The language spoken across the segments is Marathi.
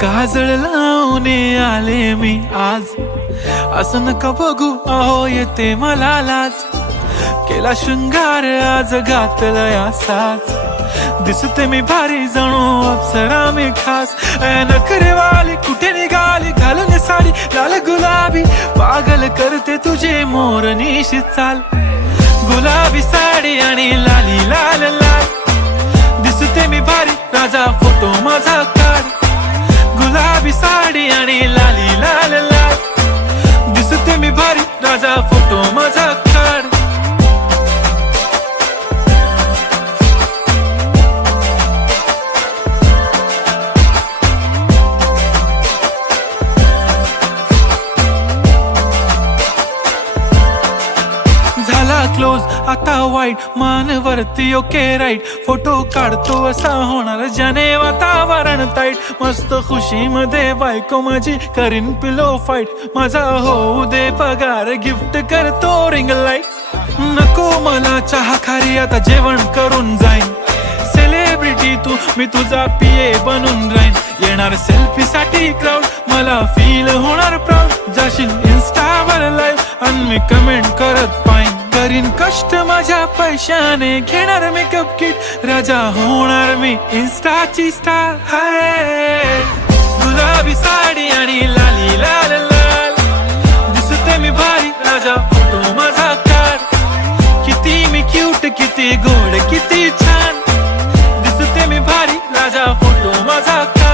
काजळ लावून आले मी आज, असं नका बघू अहो येते मला लाज. केला शृंगार आज घातला असाच, दिसते मी भारी जणू अप्सरा मी खास. नखरेवाली कुठे निघाली घालून साडी लाल गुलाबी, पागल करते तुझे मोरनीशी चाल. गुलाबी साडी आणि लाली लाल लाल, दिसते मी भारी राजा फोटो माझा काढ. गुलाबी साडी आणि लाली लाल लाल, दिसते मी भारी राजा फोटो माझा काढ. झाला क्लोज आता वाईट, मान वरती ओके राईट. फोटो काढतो असा होणार ज्याने वातावरण ताईट. मस्त खुशी मध्ये बायको माझी करीन पिलो फाईट. माझा होऊ दे पगार गिफ्ट करतो रिंग लाईट. नको मला चहा खारी आता जेवण करून जाईन. सेलिब्रिटी तू मी तुझा पिये बनून राहीन. येणार सेल्फी साठी क्राऊड मला फील होणार प्राऊड. जाशील इन्स्टावर लाईव्ह आणि मी कमेंट करत पाईन. करीन कष्ट माझ्या पैशाने घेणार मेकअप किट. राजा होणार मी इन्स्टाची स्टार. हाय गुलाबी साडी आणि लाली लाल लाल, दिसते मी भारी राजा फोटो माझा काढ. किती मी क्यूट किती गोड किती छान, दिसते मी भारी राजा फोटो माझा काढ.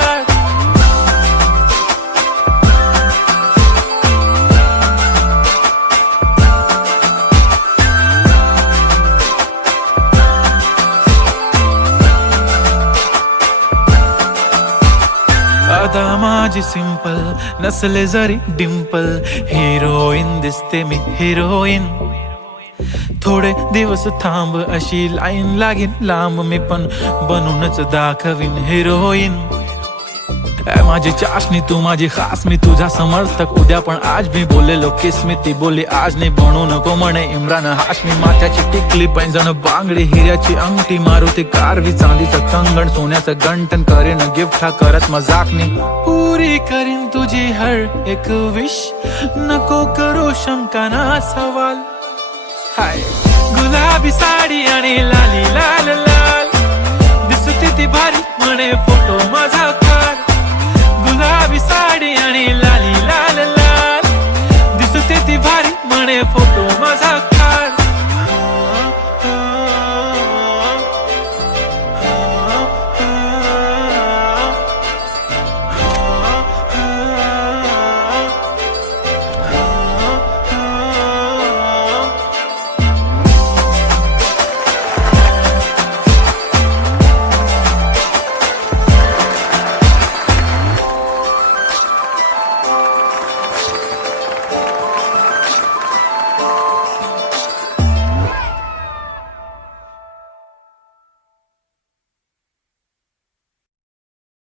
आता माझी सिंपल नसले जरी डिंपल, हिरोईन दिसते मी हिरोईन. थोडे दिवस थांब अशी लाईन लागेल लांब, मी पण बनूनच दाखवीन हिरोईन. माझी चाशनी तू माझी खास, मी तुझा समर्थक उद्या पण आज. मी बोललेलो किस मी ती बोलली आज नाही. बनू नको म्हणे इम्रान हाशमी. माथ्याची टिकली पैंजण बांगडी हिऱ्याची अंगठी, मारुती कारवी चांदीचं कंगण सोन्याचं गंटन. करेन गिफ्ट हा करत मजाकनी, पुरी करीन तुझी हर एक विश. नको करू शंका ना सवाल. हाय गुलाबी साडी आणि लाली लाल लाल, दिसते ती भारी म्हणे फोटो माझा काढ. गुलाबी साडी आणि लाली लाल लाल, दिसते ती भारी म्हणे फोटो माझा